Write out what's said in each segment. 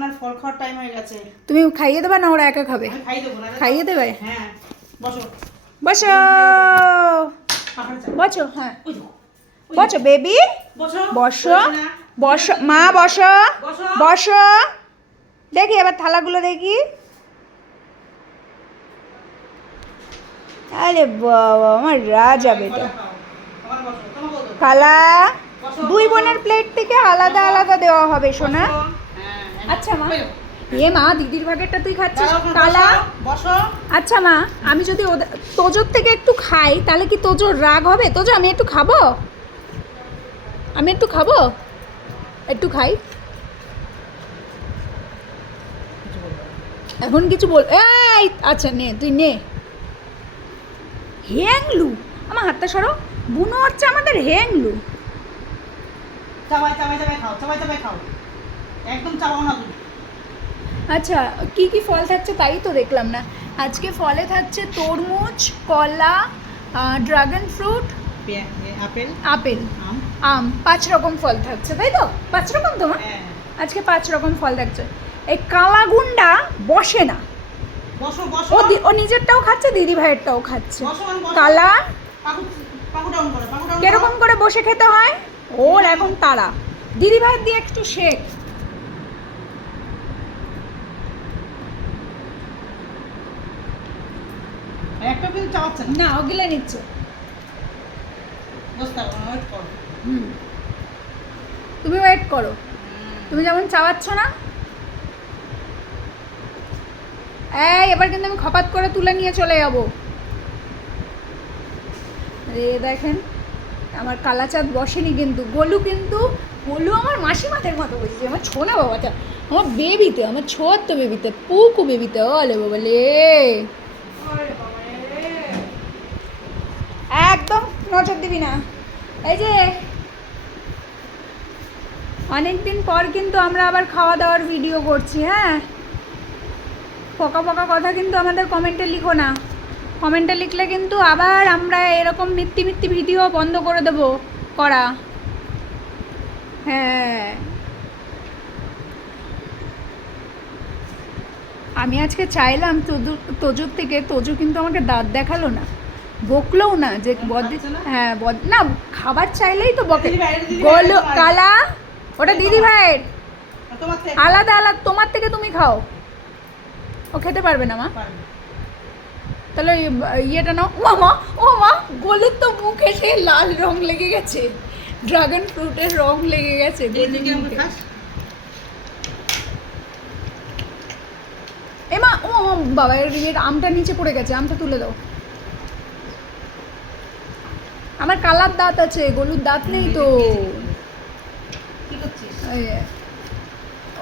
অন্যর ফল খাওয়ার টাইম হয়ে গেছে। তুমি খাইয়ে দেবে না ওরা একা খাবে? আমি খাইয়ে দেবো না। খাইয়ে দেবে? হ্যাঁ বসো বসো বসো। হ্যাঁ বসো বেবি, বসো বসো বসো মা, বসো বসো। দেখি এবার থালাগুলো দেখি। আরে বাবা, আমার রাজা বেটা। কালা দুই বোনের প্লেট থেকে আলাদা আলাদা দেওয়া হবে সোনা। আচ্ছা মা, এ মা দিদির ভাগেরটা তুই খাচ্ছিস কালা। বসো। আচ্ছা মা, আমি যদি তোজোর থেকে একটু খাই তাহলে কি তোজোর রাগ হবে? তোজো আমি একটু খাবো, আমি একটু খাবো, একটু খাই। এখন কিছু বল এই। আচ্ছা নে, তুই নে। হ্যাংলু, আমার হাতটা সরো। বুনো হচ্ছে আমাদের হ্যাংলু। চাবাই চাবাই চাবাই খাও, চাবাই চাবাই খাও, একদম চাবাও না তুমি। আচ্ছা কি কি ফল থাকছে তাই তো দেখলাম না আজকে। ফলে থাকছে তরমুজ, কলা, ড্রাগন ফ্রুট, আপেল, আপেল, আম। 5 রকম ফল থাকছে তাই তো? 5 রকম তো মা? আজকে 5 রকম ফল থাকছে। এই কালা গুন্ডা বসে না, বসো বসো। ও নিজেরটাও খাচ্ছে, দিদি ভাইয়েরটাও খাচ্ছে। বসো, বসো। কালা পাকু ডাউন করো, পাকু ডাউন করো। কিরকম করে বসে খেতে হয় ওর এখন তারা। দিদি ভাইয়ের দিয়ে একটু শেখ। একটা কিন্তু চাবাচ্ছে না। না ও গিলে নিচ্ছে। বসতে হবে না, ওয়েট করো। তুমি ওয়েট করো, তুমি যেমন চাওয়াচ্ছ না। এই এবার কিন্তু আমি খপাত করে তুলে নিয়ে চলে যাব। দেখেন আমার কালাচাঁদ বসেনি কিন্তু। গোলু কিন্তু, গোলু আমার মাসিমাদের মতো বসেছে। আমার ছোনা বাবাটা, আমার বেবিতে, আমার ছোট্ট বেবিতে, পুকু বেবিতে। ওলে বাবা লে, একদম নজর দিবি না। এই যে অনেকদিন পর কিন্তু আমরা আবার খাওয়া দাওয়ার ভিডিও করছি। হ্যাঁ, ফকা ফকা কথা কিন্তু আমাদের কমেন্টে লিখো না। কমেন্টে লিখলে কিন্তু আবার আমরা এরকম মিথ্যি মিথ্যি ভিডিও বন্ধ করে দেবো করা। হ্যাঁ, আমি আজকে চাইলাম তোজোর থেকে, তোজো কিন্তু আমাকে দাঁত দেখালো না, বকলোও না যে হ্যাঁ না, খাবার চাইলেই তো বকে। গোলু কালা, ওটা দিদি ভাইয়ের আলাদা আলাদা, তোমার থেকে তুমি খাও। ও খেতে পারবে না মা, তাহলে ইয়েটা নাও। ও মা, গোলের তো মুখে সে লাল রং লেগে গেছে, ড্রাগন ফ্রুটের রং লেগে গেছে। এমা ও বাবা, এর আমটা নিচে পড়ে গেছে, আমটা তুলে দাও। আমার কালার দাঁত আছে, গলুর দাঁত নেই তো।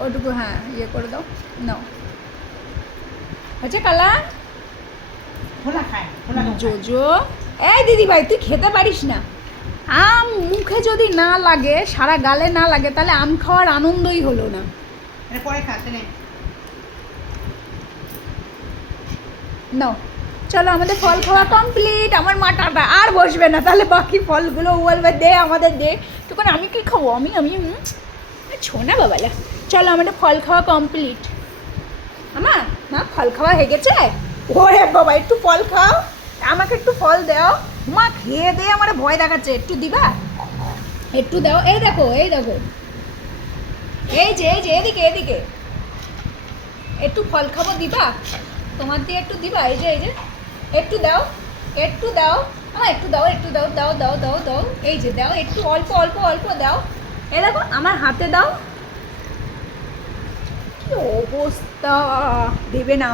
ওটুকু হ্যাঁ ইয়ে করে দাও, নাও। আচ্ছা কালা জোজো, এই দিদি ভাই তুই খেতে পারিস না। আম মুখে যদি না লাগে, সারা গালে না লাগে, তাহলে আম খাওয়ার আনন্দই হলো না। নাও চলো, আমাদের ফল খাওয়া কমপ্লিট। আমার মাটাটা আর বসবে না, তাহলে বাকি ফলগুলো বলবে দে আমাদের দে। তখন আমি কি খাবো? আমি ছোনা বাবালা। চলো আমাদের ফল খাওয়া কমপ্লিট। আমার না ফল খাওয়া হয়ে গেছে। ওরে বাবা, একটু ফল খাও, আমাকে একটু ফল দাও। মা খেয়ে দে আমার ভয় দেখাচ্ছে, একটু দিবা, একটু দাও। এই দেখো, এই দেখো, এই যে এদিকে এদিকে একটু ফল খাবো, দিবা? তোমার দিয়ে একটু দিবা? এই যে একটু দাও, একটু দাও আমার, একটু দাও, একটু দাও, দাও দাও দাও দাও। এই যে দাও, একটু অল্প অল্প অল্প দাও। এই দেখো আমার হাতে দাও। কি অবস্থা, দেবে না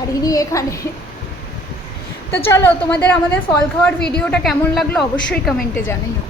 আর ইনি এখানে। তো চলো, তোমাদের আমাদের ফল খাওয়ার ভিডিওটা কেমন লাগলো অবশ্যই কমেন্টে জানিও।